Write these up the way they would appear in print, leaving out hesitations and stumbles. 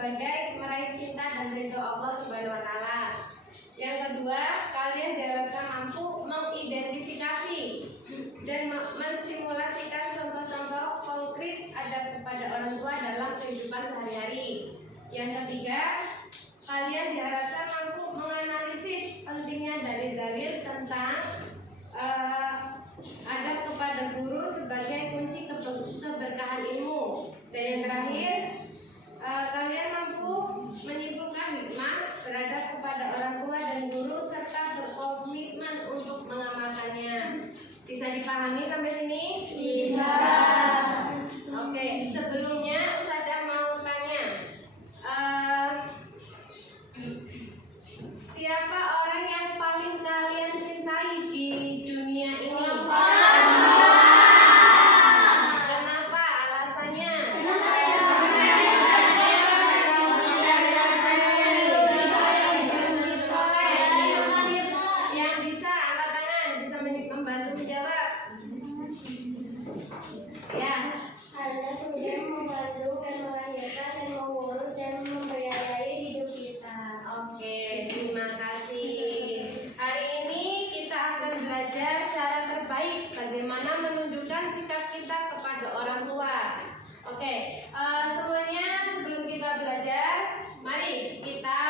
sebagai meraih cinta dan ridho Allah Subhanahu wa taala. Yang kedua, kalian diharapkan mampu mengidentifikasi dan mensimulasikan contoh-contoh konkret adab kepada orang tua dalam kehidupan sehari-hari. Yang ketiga, kalian diharapkan mampu menganalisis pentingnya dalil-dalil tentang adab kepada guru sebagai kunci keberkahan ilmu. Dan yang terakhir, kalian mampu menyimpulkan hikmah beradab kepada orang tua dan guru serta berkomitmen untuk mengamalkannya. Bisa dipahami sampai sini? Bisa. Oke, sebelumnya Ustazah mau tanya, siapa orang yang paling kalian cintai di dunia ini? Kenapa? Alasannya? Yang bisa angkat tangan, bisa membantu menjawab. Ya. Karena sudah membantu dan melahirkan dan mengurus dan membiayai hidup kita. Oke, terima kasih. Hari ini kita akan belajar cara terbaik bagaimana menunjukkan sikap kita kepada orang tua. Oke, semuanya sebelum kita belajar, mari kita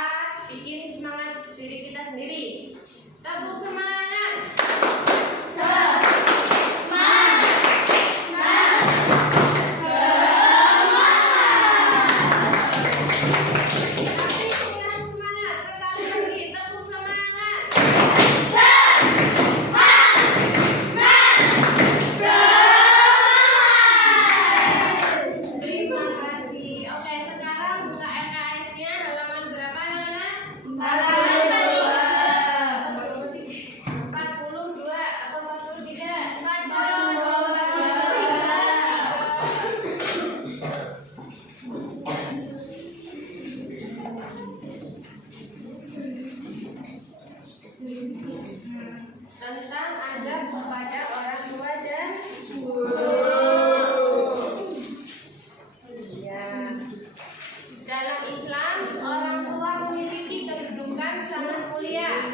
bikin semangat diri kita sendiri. Tepuk semangat. Tentang adab kepada orang tua dan guru. Ya. Dalam Islam, orang tua memiliki kedudukan sangat mulia.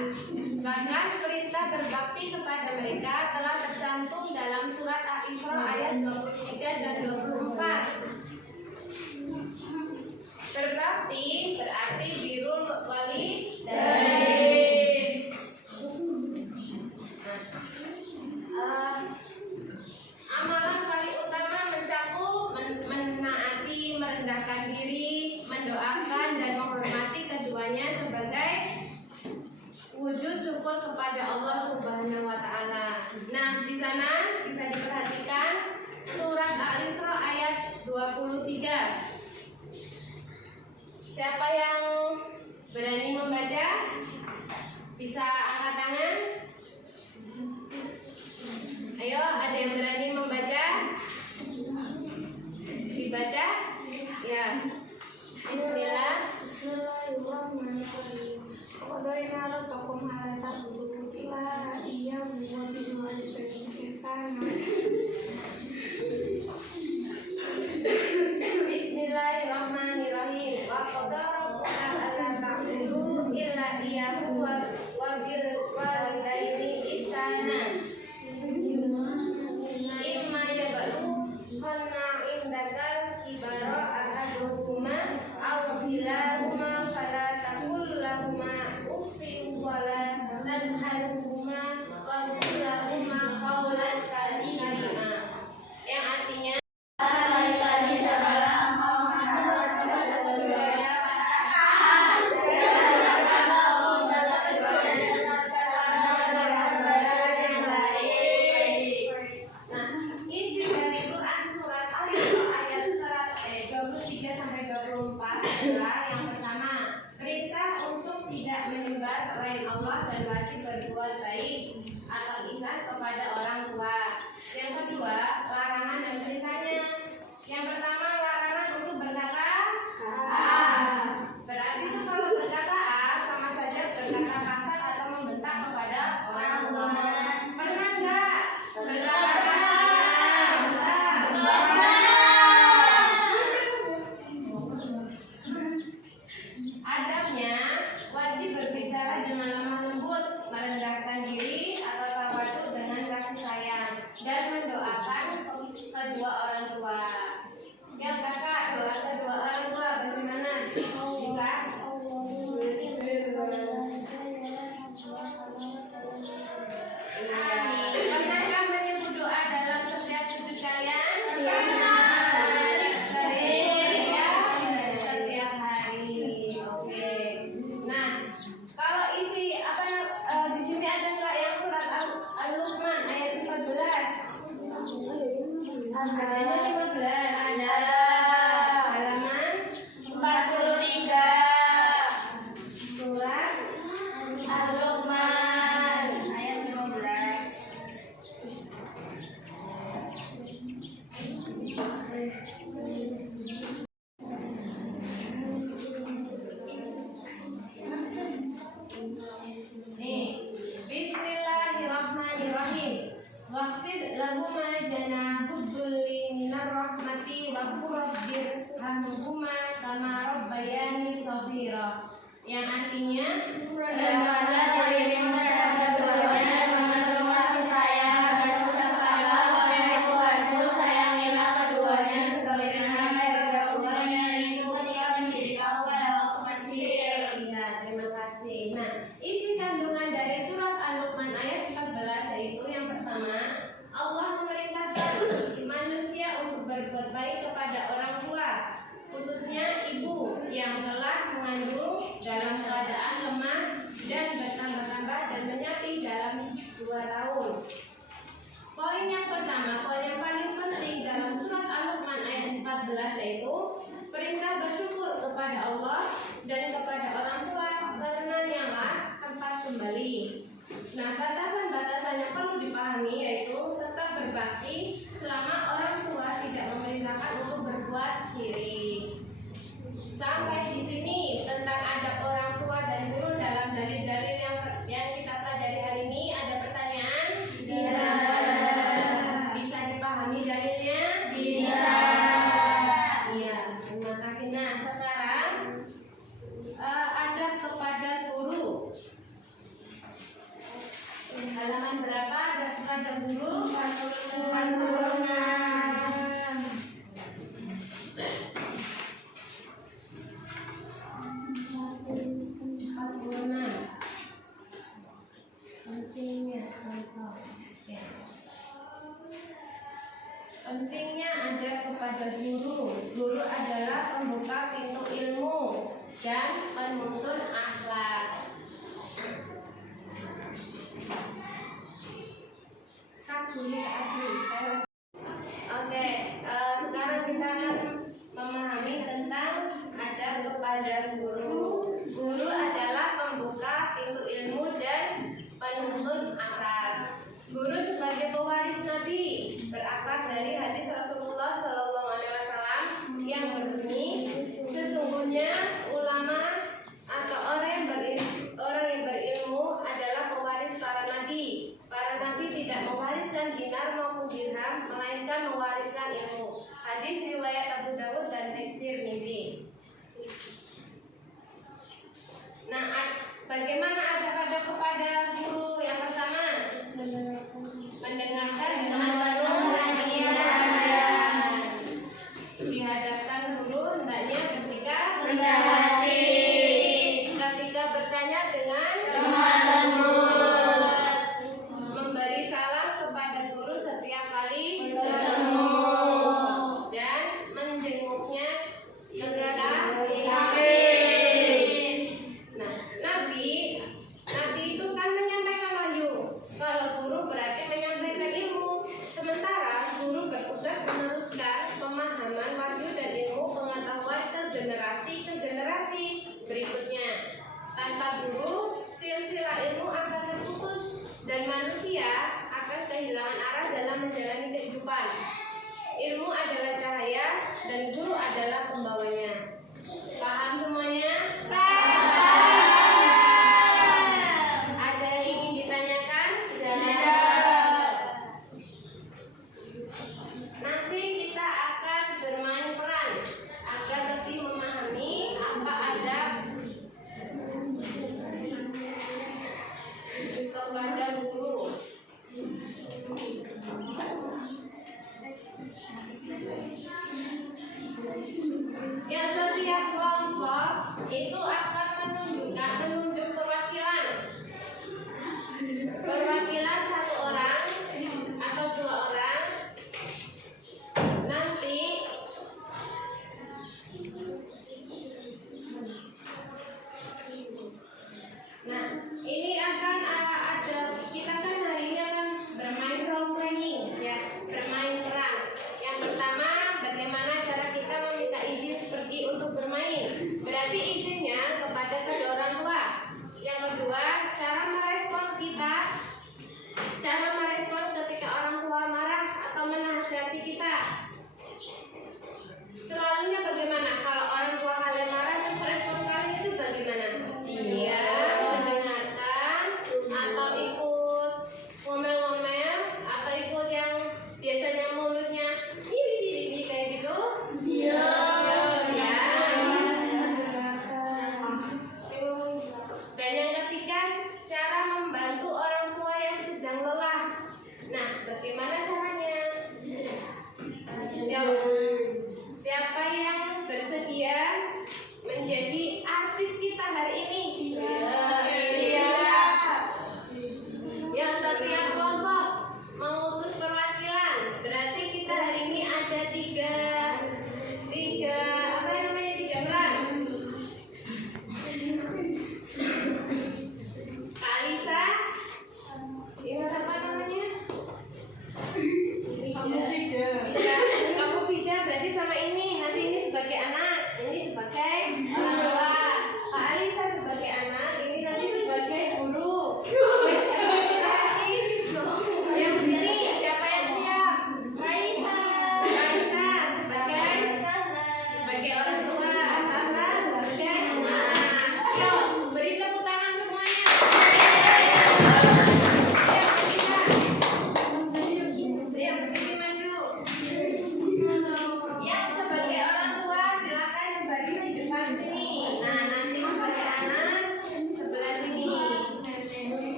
Bahkan perintah berbakti kepada mereka telah tercantum dalam surat Al-Isra ayat 23 dan 24. Berbakti berarti birrul walidain. Amalan paling utama mencakup menaati, merendahkan diri, mendoakan dan menghormati keduanya sebagai wujud syukur kepada Allah Subhanahu wa taala. Nah, di sana bisa diperhatikan surat Al-Isra ayat 23. Siapa yang berani membaca? Bisa angkat tangan. Ayo, ada yang berani membaca? Dibaca? Ya. Bismillah. Bismillahirrahmanirrahim. Qadaina rabbakum alla ta'budu illa iyyahu wa bil walidayni ihsana. Bismillahirrahmanirrahim. Wa qadara rabbuka alla ta'budu illa iyyahu wa bil walidayni ihsana. Imma yablughanna indakal kibara ahaduhuma aw kilahuma fala taqul lahumā uffin wa la tanharhumā wa qul lahumā qawlan karīman. ati waqrabbirhamhuma kama rabbayani shaghira, yang artinya Rendahkanlah dirimu terhadap keduanya dengan penuh kasih sayang dan ucapkanlah, wahai Tuhanku, sayangilah keduanya sebagaimana mereka keduanya itu ketika mendidik kamu pada waktu kecil. Iya, terima kasih. Nah, isi kandungan dari surat Al-Luqman ayat 14 yaitu yang pertama, Allah memerintahkan manusia untuk berbuat baik kepada orang tua, khususnya ibu yang telah mengandung dalam keadaan lemah dan bertambah-tambah dan menyapih dalam 2 tahun. Poin yang pertama, poin yang paling penting dalam surat Al-Luqman ayat 14 yaitu perintah bersyukur kepada Allah dan kepada orang tua karena dialah tempat kembali. Nah, batasan-batasan yang perlu dipahami yaitu tetap berbakti selama orang tua tidak memerintahkan untuk berbuat syirik. Sampai di sini tentang adab orang tua dan guru dalam dalil-dalil yang kita pelajari hari ini. Ada pertanyaan? Bisa. Bisa dipahami dalilnya? Bisa. Iya, terima kasih. Nah, sekarang adab kepada guru. Halaman berapa adab kepada guru? 46. Pentingnya adab kepada guru. Guru adalah pembuka pintu ilmu dan penuntun akhlak. Oke, sekarang kita akan memahami tentang adab kepada guru. Guru adalah pembuka pintu ilmu dan penuntun akhlak. Guru sebagai pewaris Nabi berakar dari hadis Rasulullah SAW yang berbunyi, sesungguhnya ulama atau orang yang berilmu adalah pewaris para nabi. Para nabi tidak mewariskan dinar maupun dirham, melainkan mewariskan ilmu. Hadis riwayat Abu Dawud dan Tirmidzi. Nah, bagaimana adab-adab kepada guru? Yang pertama, mendengarkan dengan penuh perhatian. Dihadapkan guru hendaknya bersikap Rendah hati. ketika bertanya dengan Lemah lembut. memberi salam kepada guru setiap kali Bertemu. dan menjenguknya segala Sakit. Nah, Nabi itu kan menyampaikan wahyu. Kalau guru berarti menyampaikan ilmu. Sementara guru bertugas meneruskan pemahaman wahyu dan ilmu pengetahuan ke generasi berikutnya. Tanpa guru, silsilah ilmu akan terputus dan manusia akan kehilangan arah dalam menjalani kehidupan. Ilmu adalah cahaya dan guru adalah pembawanya. Paham semuanya? Ada yang ingin ditanyakan? Nanti kita akan bermain peran agar lebih memahami apa adab kepada guru. Ya, setiap kelompok itu akan menunjuk perwakilan satu orang atau 2 orang. Nanti ini akan ada, kita kan hari ini akan bermain role playing, ya, bermain peran. Yang pertama, bagaimana cara kita meminta izin pergi untuk bermain. Berarti izinnya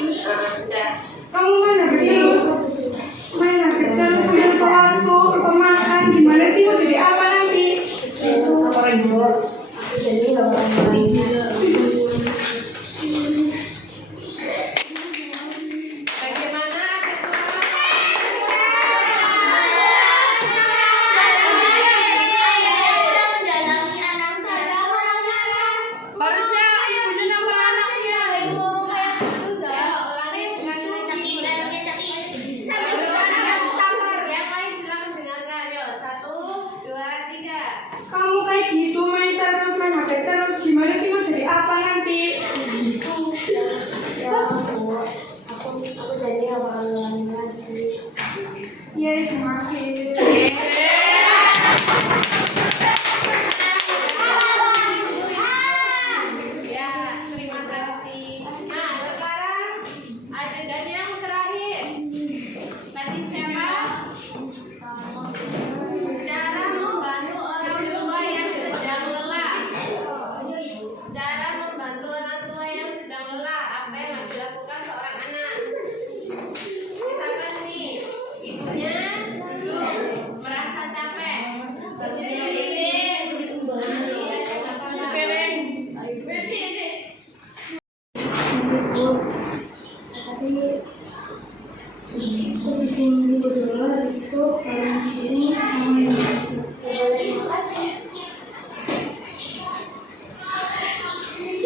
Udah. Kamu main HP terus sambil ke waktu lupa makan. Gimana sih mau jadi apa nanti? Aku jadi nggak bakal main. Bagaimana harusnya ibunya nomor anaknya. Yang lain silakan dengarkan. Yuk, 1, 2, 3. Kamu kayak gitu main HP terus gimana sih mau jadi apa nanti? Aku jadi nggak bakal main lagi. Ya ibu maafin. Ya, terima kasih. Nah, sekarang adegan yang terakhir. Tadi siapa? Cara membantu orang tua yang sedang lelah. Cara membantu orang tua yang sedang lelah. Apa yang harus dilakukan seorang anak? Misalkan nih, ibunya merasa capek. Aku bikin dulu habis itu kalian sendiri sama yang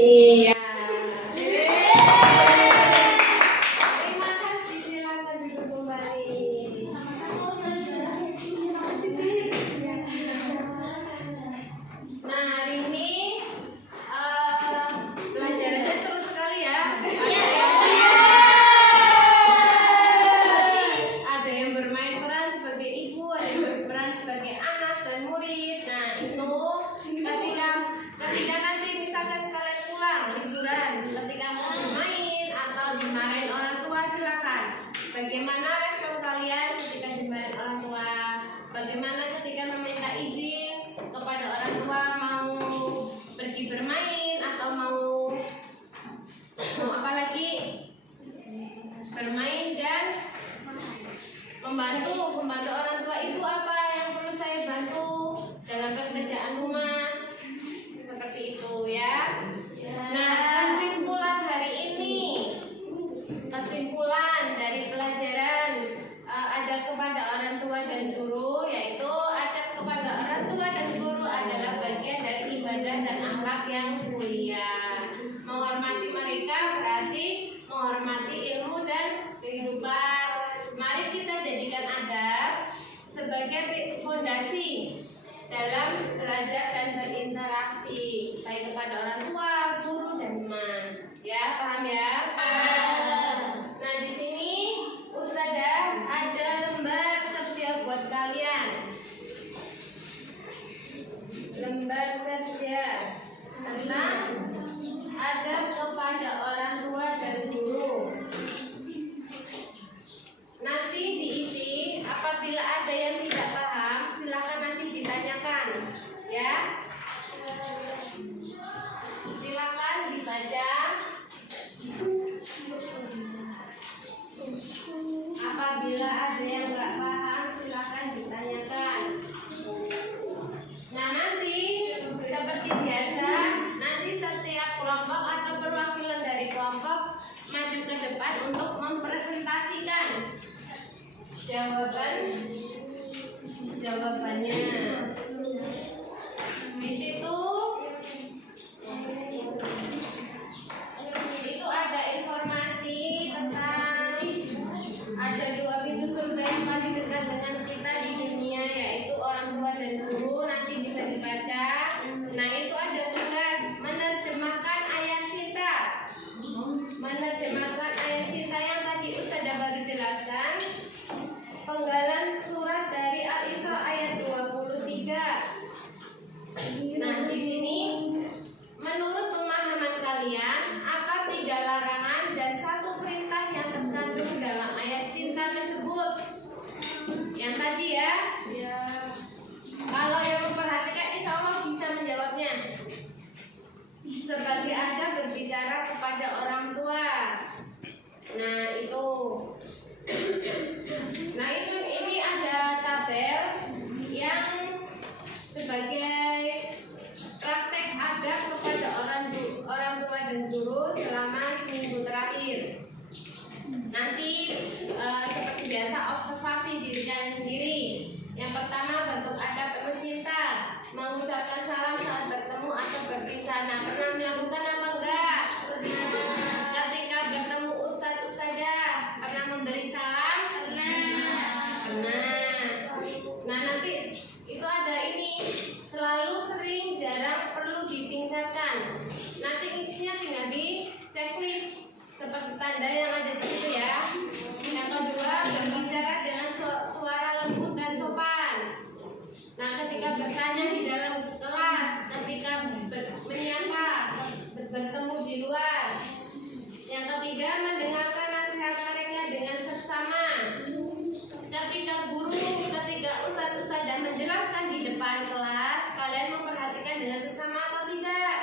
Iya. Terima kasih, silakan duduk kembali. Nah, hari ini pelajarannya seru sekali ya. Ada yang bermain peran sebagai ibu, ada yang berperan sebagai anak dan murid. Nah, itu ketika nanti misalkan kalian pulang liburan, ketika mau bermain atau dimarahin orang tua, silakan. Bagaimana respon kalian ketika dimarahin orang tua? Bagaimana ketika meminta izin kepada orang tua mau pergi bermain atau mau apa lagi? Bermain dan membantu orang tua. Ibu, apa yang perlu saya bantu dalam pekerjaan rumah? Seperti itu ya. Nah, kesimpulan hari ini, kesimpulan dari pelajaran adab kepada orang tua dan guru, yaitu adab kepada orang tua dan guru adalah bagian dari ibadah dan akhlak yang mulia. Menghormati mereka berarti menghormati ilmu dan kehidupan. Mari kita jadikan adab sebagai fondasi dalam belajar dan berinteraksi baik kepada orang tua, guru, dan teman. Ya, paham ya? Nah, di sini Ustazah ada lembar kerja buat kalian. Lembar kerja tentang adab kepada orang tua dan guru. Nanti diisi, apabila ada yang tidak paham, silakan nanti ditanyakan, ya. Silakan dibaca. Apabila ada yang nggak paham, silakan ditanyakan. Nah, nanti seperti biasa, nanti setiap kelompok atau perwakilan dari kelompok maju ke depan untuk mempresentasikan jawabannya. Di situ itu ada informasi tentang ada 2 pintu surga yang paling dekat dengan kita di dunia, yaitu orang tua dan guru. Nanti bisa dibaca. Nah, itu ada tugas menerjemahkan ayat cinta. Menerjemahkan ayat cinta yang tadi Ustazah baru jelaskan. Penggalan surat dari Al-Isra ayat 23. Nah, di sini menurut pemahaman kalian, apa 3 larangan dan 1 perintah yang terkandung dalam ayat cinta tersebut? Yang tadi ya. Kalau yang memperhatikan, insya Allah bisa menjawabnya. Sebagai adab berbicara kepada orang tua. Nah itu. Nah itu ini ada tabel yang sebagai praktek adab kepada orang tua dan guru selama seminggu terakhir. Nanti seperti biasa observasi diri kalian sendiri. Yang pertama, bentuk adab penuh cinta, mengucapkan salam saat bertemu atau berpisah. Nah, pernah melakukan apa enggak? Pernah. Ketika bertemu ustadz ustadzah, pernah memberi salam? Pernah. Nah, nanti itu ada ini, selalu, sering, jarang, perlu ditingkatkan. Nanti isinya tinggal di checklist seperti tanda yang ada di situ ya. Yang kedua, berbicara dengan suara lembut dan sopan. Nah, ketika bertanya di dalam kelas, ketika menyapa, bertemu di luar. Yang ketiga, mendengarkan nasihat mereka dengan seksama. Ketika guru, ketika ustadz menjelaskan di depan kelas, kalian memperhatikan dengan seksama atau tidak?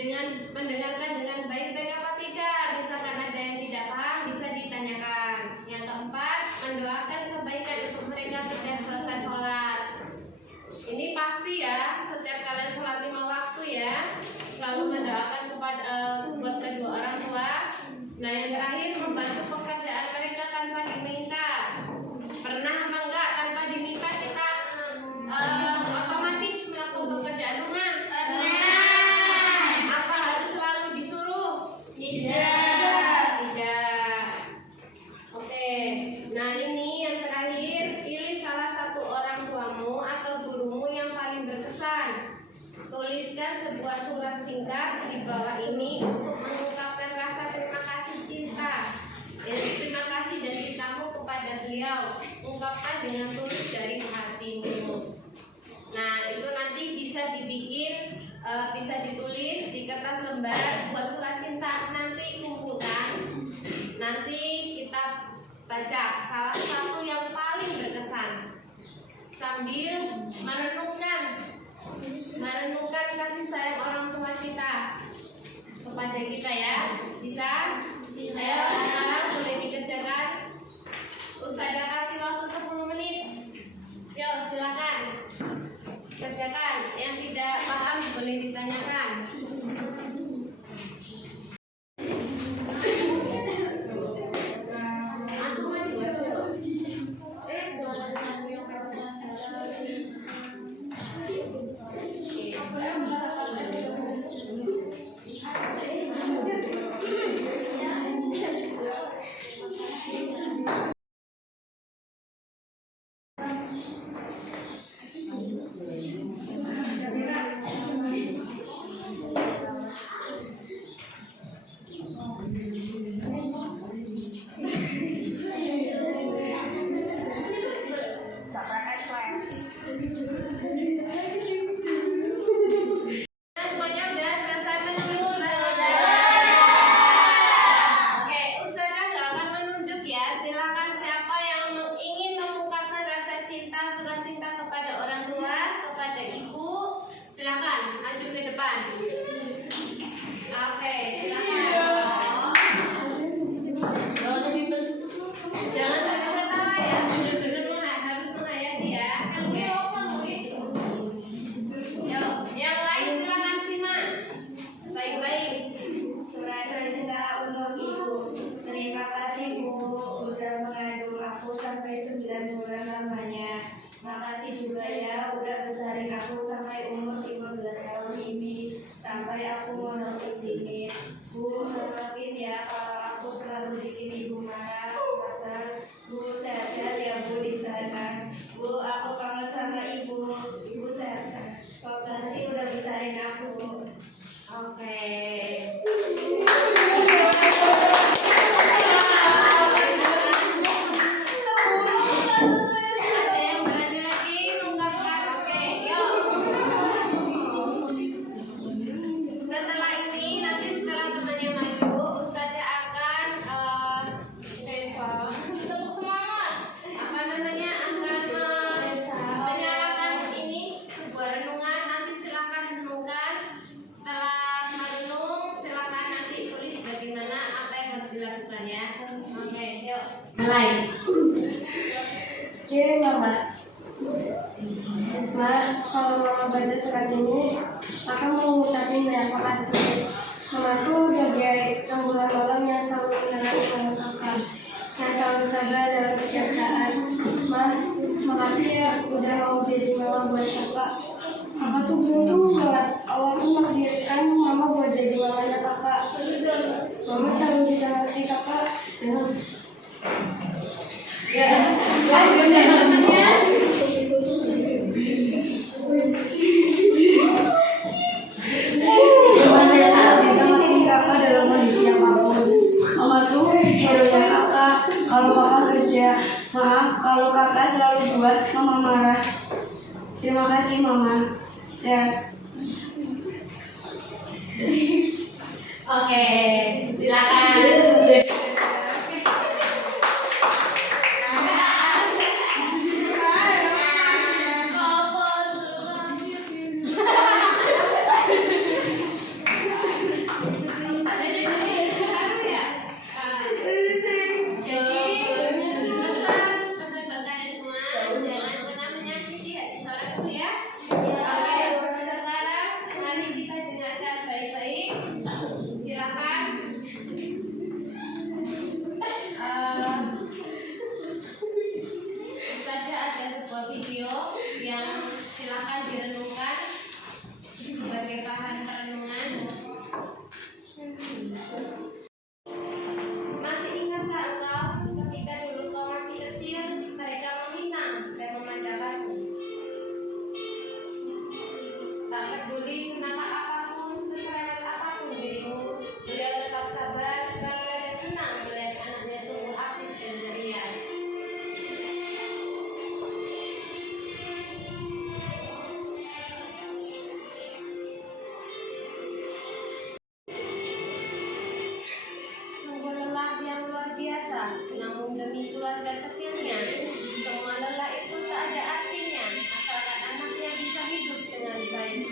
Dengan mendengarkan dengan baik-baik apa tidak? Misalkan ada yang tidak paham bisa ditanyakan. Yang keempat, mendoakan kebaikan untuk mereka setiap selesai sholat. Ini pasti ya, setiap kalian sholat 5 waktu ya, selalu mendoakan kepada buat kedua orang tua. Nah yang terakhir, membantu pekerjaan mereka tanpa diminta. Pernah apa enggak tanpa diminta kita otomatis melakukan pekerjaan rumah? Apa harus selalu disuruh? Tidak. Oke. Nah ini yang terakhir, pilih salah satu orang tuamu atau gurumu yang paling berkesan. Tuliskan sebuah surat singkat di bawah ini untuk mengungkapkan rasa terima kasih cinta. Terima kasih dari kamu kepada beliau. Ungkapkan dengan tulus dari hatimu. Nah itu nanti bisa dibikin, bisa ditulis di kertas lembar buat surat cinta. Nanti kumpulkan, nanti kita baca salah satu yang paling berkesan sambil merenungkan kasih sayang orang tua kita kepada kita ya. Bisa? Ayo sekarang boleh dikerjakan. Ustazah kasih waktu 10 menit. Yuk silakan kerjakan. Yang tidak paham boleh ditanyakan. Menyalakan ini sebuah renungan, nanti silakan renungkan. Setelah merenung ya. Oke, yuk mulai. Gini Mama, kalau Mama baca surat ini, aku mau ngucapin banyak makasih. Mamaku sebagai rembulan malam yang selalu menerangi malam Kakak, yang selalu sabar dalam setiap saat. Makasih ya udah mau jadi mama buat Kakak. Kakak tuh beruntung banget. Allah tuh menakdirkan Mama buat jadi mamanya Kakak. Mama selalu bisa ngerti Kakak. Ya, lanjut ya. Gimana ya Kak bisa makin Kakak dalam kondisi apapun. Mama tuh hero-nya Kakak. Kalau Kakak kerja, maaf kalau Kakak selalu buat Mama marah. Terima kasih Mama. Sehat. Oke, silakan. Video yang silakan direnungkan sebagai bahan perenungan. Masih ingatkah engkau ketika dulu kau masih kecil, mereka meminang dan memanjakanmu? Tak peduli senapa apapun, secerewet apapun dirimu, beliau tetap sabar, bangga dan senang melihat anaknya tumbuh aktif dan ceria. Namun demi keluarga kecilnya, semua lelah itu tak ada artinya asalkan anaknya bisa hidup dengan baik.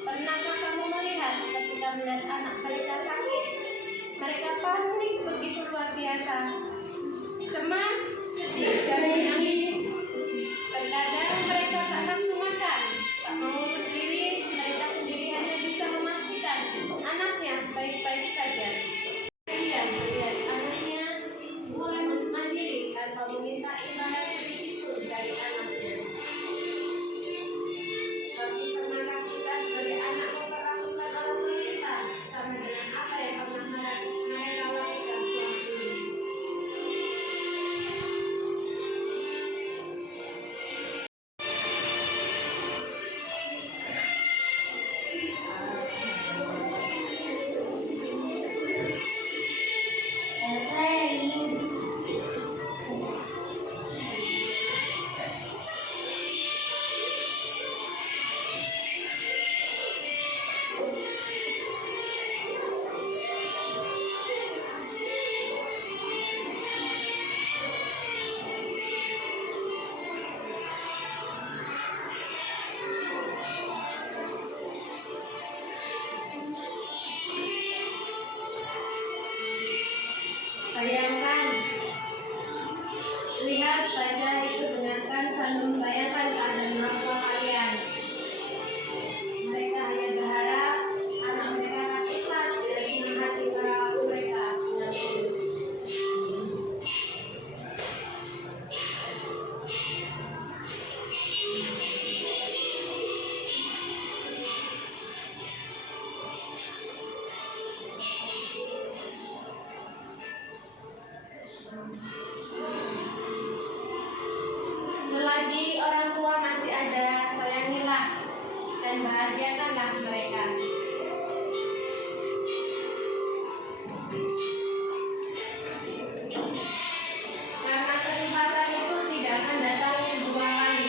Pernahkah kamu melihat ketika melihat anak mereka sakit? Mereka panik begitu luar biasa, cemas, sedih, dan menangis. Terkadang mereka tak nafsu makan, tak mengurus diri, mereka sendiri hanya bisa memastikan anaknya baik-baik saja. Ia melihat anaknya mulai mandiri tanpa meminta imbalan sedikit pun dari anaknya. Tapi pernahkah kita sebagai anak memperlakukan orang tua kita sama dengan apa yang pernah mereka lakukan selama ini? Bayangkan, lihat saja itu dengarkan sambil membayangkan keadaan orang tua kalian. Mereka hanya berharap anak mereka akan ikhlas dan senang hati merawat mereka dengan tulus. Selagi orang tua masih ada, sayangilah dan bahagiakanlah mereka. Karena kesempatan itu tidak akan datang kedua kali.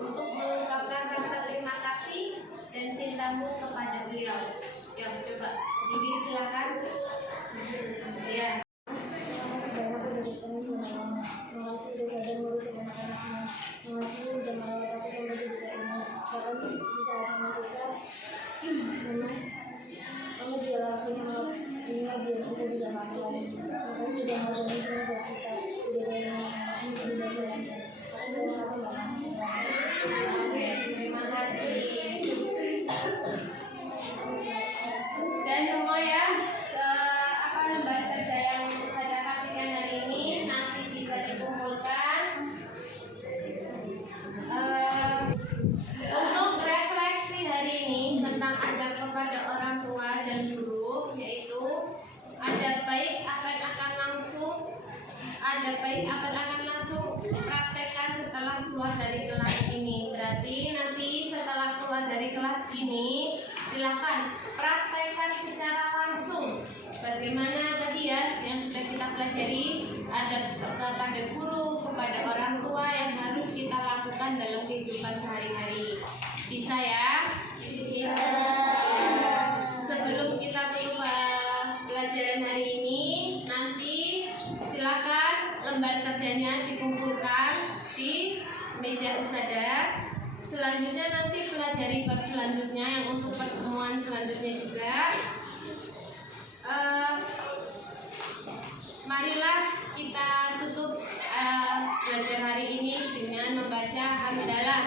untuk mengungkapkan rasa terima kasih dan cintamu kepada beliau. Ya, coba Bibi silakan. Ya. Terima kasih. Dan semua ya, lembar kerja yang saya kasihkan hari ini nanti bisa dikumpulkan untuk refleksi hari ini tentang adab kepada orang tua dan guru, yaitu adab baik akan langsung praktekkan setelah keluar dari kelas ini. Berarti nanti setelah keluar dari kelas ini silakan praktekkan secara langsung bagaimana tadi ya yang sudah kita pelajari, adab kepada guru, kepada orang tua yang harus kita lakukan dalam kehidupan sehari-hari. Bisa ya? Bisa. Sebelum kita tutup pelajaran hari ini, nanti silakan lembar kerjanya dikumpulkan di meja ustadzah. Selanjutnya nanti pelajari bab selanjutnya yang untuk pertemuan selanjutnya juga. Marilah kita tutup belajar hari ini dengan membaca hamdalah.